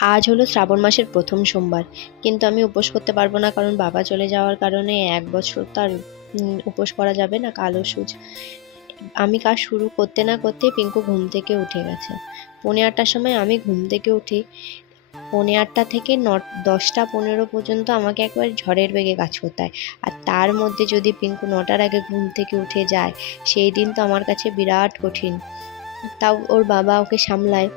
আজ হলো শ্রাবণ মাসের প্রথম সোমবার, কিন্তু আমি উপোস করতে পারবো না, কারণ বাবা চলে যাওয়ার কারণে 1 বছর তো আর উপোস করা যাবে না, কালো সুজ। আমি কাজ শুরু করতে না করতেই পিঙ্কু ঘুম থেকে উঠে গেছে। 8:45টার সময় আমি ঘুম থেকে উঠি। 8:45 থেকে 10টা 15 পর্যন্ত আমাকে একবার ঝড়ের বেগে কাজ করতে হয়। আর তার মধ্যে যদি পিঙ্কু 9টার আগে ঘুম থেকে উঠে যায়, সেই দিন তো আমার কাছে বিরাট কঠিন। তাও ওর বাবা ওকে সামলায়।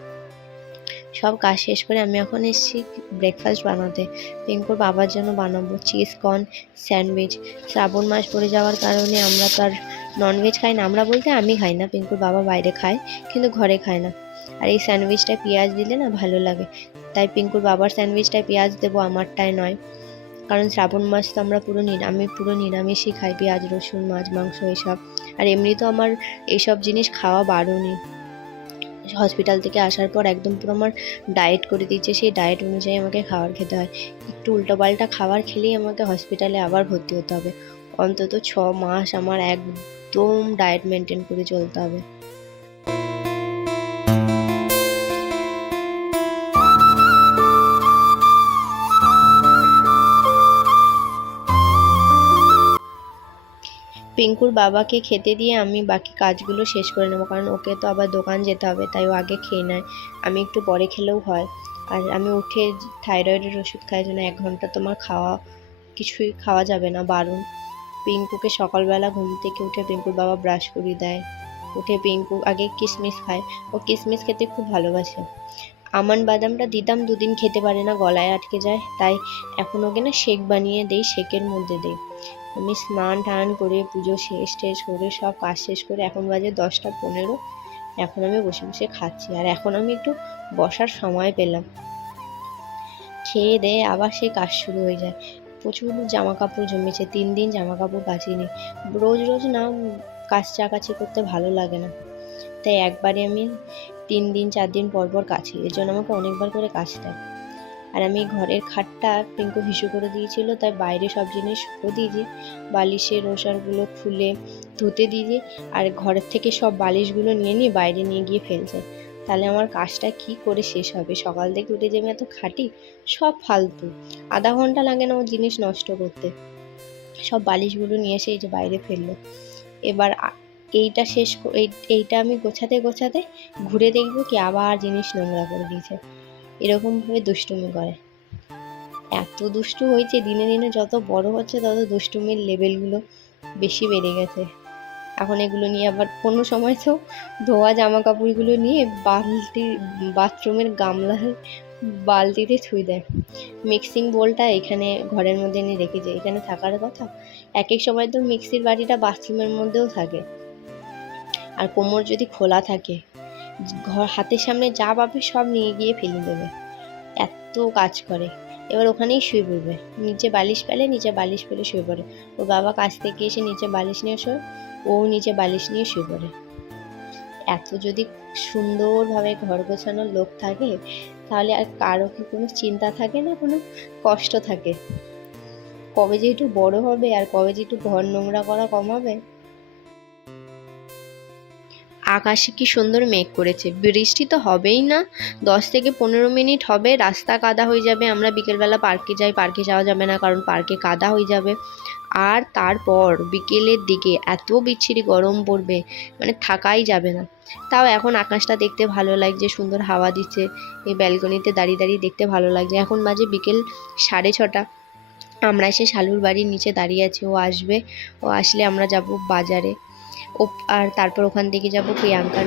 সব কাজ শেষ করে আমি এখন এসেছি ব্রেকফাস্ট বানাতে। পিঙ্কুর বাবার জন্য বানাবো চিজ কর্ন স্যান্ডউইচ। শ্রাবণ মাস পড়ে যাওয়ার কারণে আমরা তো আর ননভেজ খাই না, আমরা বলতে আমি খাই না, পিঙ্কুর বাবা বাইরে খায়, কিন্তু ঘরে খায় না। আর এই স্যান্ডউইচটায় পেঁয়াজ দিলে না ভালো লাগে, তাই পিঙ্কুর বাবার স্যান্ডউইচটায় পেঁয়াজ দেবো, আমারটায় নয়। কারণ শ্রাবণ মাস তো আমি পুরো নিরামিষই খাই, পেঁয়াজ রসুন মাছ মাংস এসব। আর এমনি তো আমার এইসব জিনিস খাওয়া বারণই। হসপিটাল থেকে আসার পর একদম পুরো আমার ডায়েট করে দিচ্ছে, সেই ডায়েট অনুযায়ী আমাকে খাবার খেতে হয়। একটু উল্টোপাল্টা খাবার খেলেই আমাকে হসপিটালে আবার ভর্তি হতে হবে। অন্তত 6 মাস আমার একদম ডায়েট মেনটেন করে চলতে হবে। পিঙ্কুর বাবাকে খেতে দিয়ে আমি বাকি কাজগুলো শেষ করে নেবো, কারণ ওকে তো আবার দোকান যেতে হবে, তাই ও আগে খেয়ে নেয়। আমি একটু পরে খেলেও হয়। আর আমি উঠে থাইরয়েডের ওষুধ খাই, জন্য 1 ঘন্টা তোমার কিছুই খাওয়া যাবে না, বারণ। পিঙ্কুকে সকালবেলা ঘুম থেকে উঠে পিঙ্কুর বাবা ব্রাশ করিয়ে দেয়। উঠে পিঙ্কু আগে কিশমিশ খায়। ও কিশমিশ খেতে খুব ভালোবাসে। আমন্ড বাদামটা দিতাম, 2 দিন খেতে পারে না, গলায় আটকে যায়, তাই এখন ওকে না শেক বানিয়ে দেই, শেকের মধ্যে দেই। আমি স্নান টান করে পুজো শেষ টেস করে সব কাজ শেষ করে এখন বাজে 10টা 15। এখন আমি বসে বসে খাচ্ছি, আর এখন আমি একটু বসার সময় পেলাম। খেয়ে দেয়ে আবার সেই কাজ শুরু হয়ে যায়। প্রচুর জামা কাপড় জমেছে, 3 দিন জামা কাপড় কাচিনি। রোজ রোজ না কাচাকাচি করতে ভালো লাগে না, তাই একবারে আমি 3 দিন 4 দিন পর পর কাচি, এর জন্য আমাকে অনেকবার করে কাচতে হয়। আর আমি ঘরের খাটটা পিঙ্কু হিসু করে দিয়েছিল, তাই বাইরে সব জিনিস শুকো দিয়েছি। বালিশের ওষারগুলো খুলে ধুতে দিয়েছি। আর ঘরের থেকে সব বালিশগুলো নিয়ে বাইরে নিয়ে গিয়ে ফেলছে। তাহলে আমার কাজটা কি করে শেষ হবে? সকাল থেকে উঠে যে আমি এত খাটি, সব ফালতু। আধা ঘন্টা লাগে না ও জিনিস নষ্ট করতে। সব বালিশগুলো নিয়ে এসে এই যে বাইরে ফেললো। এবার এইটা এইটা আমি গোছাতে গোছাতে ঘুরে দেখবো কি আবার জিনিস নোংরা করে দিয়েছে। এরকমভাবে দুষ্টুমি করে। এত দুষ্টু হয়েছে, দিনে দিনে যত বড় হচ্ছে তত দুষ্টুমির লেভেলগুলো বেশি বেড়ে গেছে। এখন এগুলো নিয়ে আবার কোনো সময় তো ধোয়া জামা কাপড়গুলো নিয়ে বাথরুমের বালতিতে থুই দেয়। মিক্সিং বোলটা এখানে ঘরের মধ্যে এনে রেখেছে, এখানে থাকার কথা। এক এক সময় তো মিক্সির বাটিটা বাথরুমের মধ্যেও থাকে। আর কোমর যদি খোলা থাকে, হাতের সামনে যা পাবে সব নিয়ে গিয়ে ফেলে দেবে, এত কাজ করে। এবার ওখানেই শুয়ে পড়বে, নিচে বালিশ ফেলে শুয়ে পড়ে। ওর বাবা কাছ থেকে এসে নিচে বালিশ নিয়ে শোয়, ও নিচে বালিশ নিয়ে শুয়ে পড়ে। এত যদি সুন্দরভাবে ঘর গোছানোর লোক থাকে, তাহলে আর কারো কি কোনো চিন্তা থাকে না, কোনো কষ্ট থাকে? কবে যে একটু বড় হবে আর কবে যে একটু ঘর নোংরা করা কমাবে। আকাশে কি সুন্দর মেঘ করেছে, বৃষ্টি তো হবেই না। 10 থেকে 15 মিনিট হবে, রাস্তা কাদা হয়ে যাবে। আমরা বিকেলবেলা পার্কে যাই, পার্কে যাওয়া যাবে না, কারণ পার্কে কাদা হয়ে যাবে। আর তারপর বিকেলের দিকে এত বিচ্ছিরি গরম পড়বে, মানে থাকাই যাবে না। তাও এখন আকাশটা দেখতে ভালো লাগছে, সুন্দর হাওয়া দিচ্ছে, এই ব্যালকনিতে দাঁড়িয়ে দাঁড়িয়ে দেখতে ভালো লাগছে। এখন বাজে বিকেল 6:30। আমরা এসে শালুর বাড়ির নিচে দাঁড়িয়ে আছি, ও আসবে। ও আসলে আমরা যাব বাজারে। আর তারপর ওখান থেকে যাব প্রিয়াঙ্কার।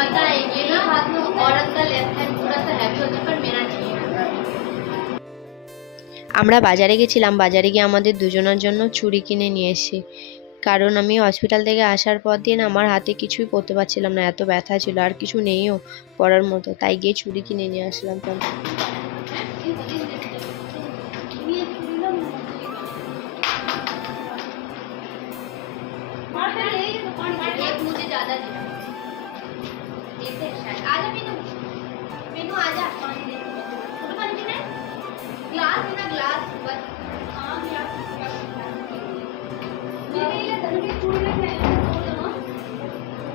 पता है ये ना हाथ में औरत का लेफ्ट हैंड थोड़ा सा हैवी होता है, पर मेरा नहीं है। আমরা বাজারে গেছিলাম, বাজারে গিয়ে আমাদের দুজনের জন্য চুড়ি কিনে নিয়ে এসেছি। কারণ আমি হসপিটাল থেকে আসার পর দিন আমার হাতে কিছুই পরতে পারছিলাম না, এত ব্যথা ছিল, আর কিছু নেইও পরার মতো, তাই গিয়ে চুড়ি কিনে নিয়ে আসলাম। एक मुझे ज्यादा देना। एक है शायद। आजा मीनू, मीनू आजा, पानी दे। थोड़ा पानी पीना है? ग्लास है ना, ग्लास बस। हाँ ग्लास। ये ले तनु के चूड़ी लेके आए हैं, छोड़ दो ना।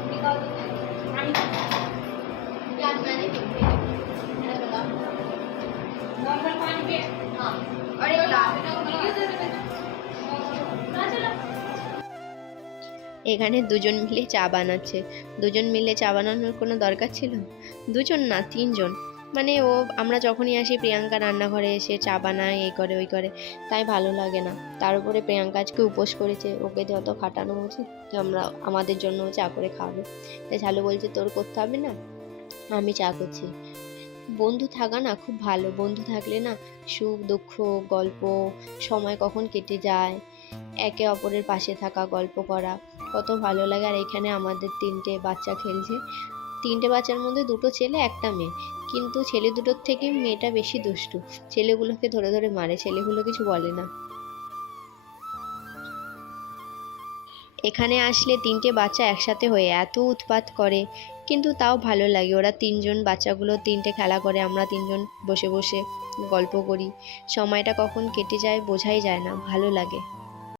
निकाल दो पानी। ग्लास मैंने पी मैंने बोला नॉर्मल पानी पिए। हाँ और एक ग्लास ना चलो। এখানে দুজন মিলে চা বানাচ্ছে। দুজন মিলে চা বানানোর কোনো দরকার ছিল? দুজন না, তিনজন। মানে আমরা যখনই আসি প্রিয়াঙ্কা রান্নাঘরে এসে চা বানায়, এই করে ওই করে, তাই ভালো লাগে না। তার উপরে প্রিয়াঙ্কা আজকে উপোস করেছে, ওকে যত খাটানো উচিত, তো আমাদের জন্য চা করে খাবে। তাই শালু বলছে তোর করতে হবে না, আমি চা করছি। বন্ধু থাকা না খুব ভালো, বন্ধু থাকলে না সুখ দুঃখ গল্প সময় কখন কেটে যায়, একে অপরের পাশে থাকা, গল্প করা কত ভালো লাগে। আর এখানে আমাদের 3টে বাচ্চা খেলছে। 3টে বাচ্চার মধ্যে 2টো ছেলে, একটা মেয়ে, কিন্তু ছেলে দুটোর থেকে মেয়েটা বেশি দুষ্টু। ছেলেগুলোকে ধরে ধরে মারে, ছেলেগুলো কিছু বলে না। এখানে আসলে 3টে বাচ্চা একসাথে হয়ে এত উৎপাত করে, কিন্তু তাও ভালো লাগে। ওরা 3জন, বাচ্চাগুলো 3টে খেলা করে, আমরা 3জন বসে বসে গল্প করি। সময়টা কখন কেটে যায় বোঝাই যায় না, ভালো লাগে।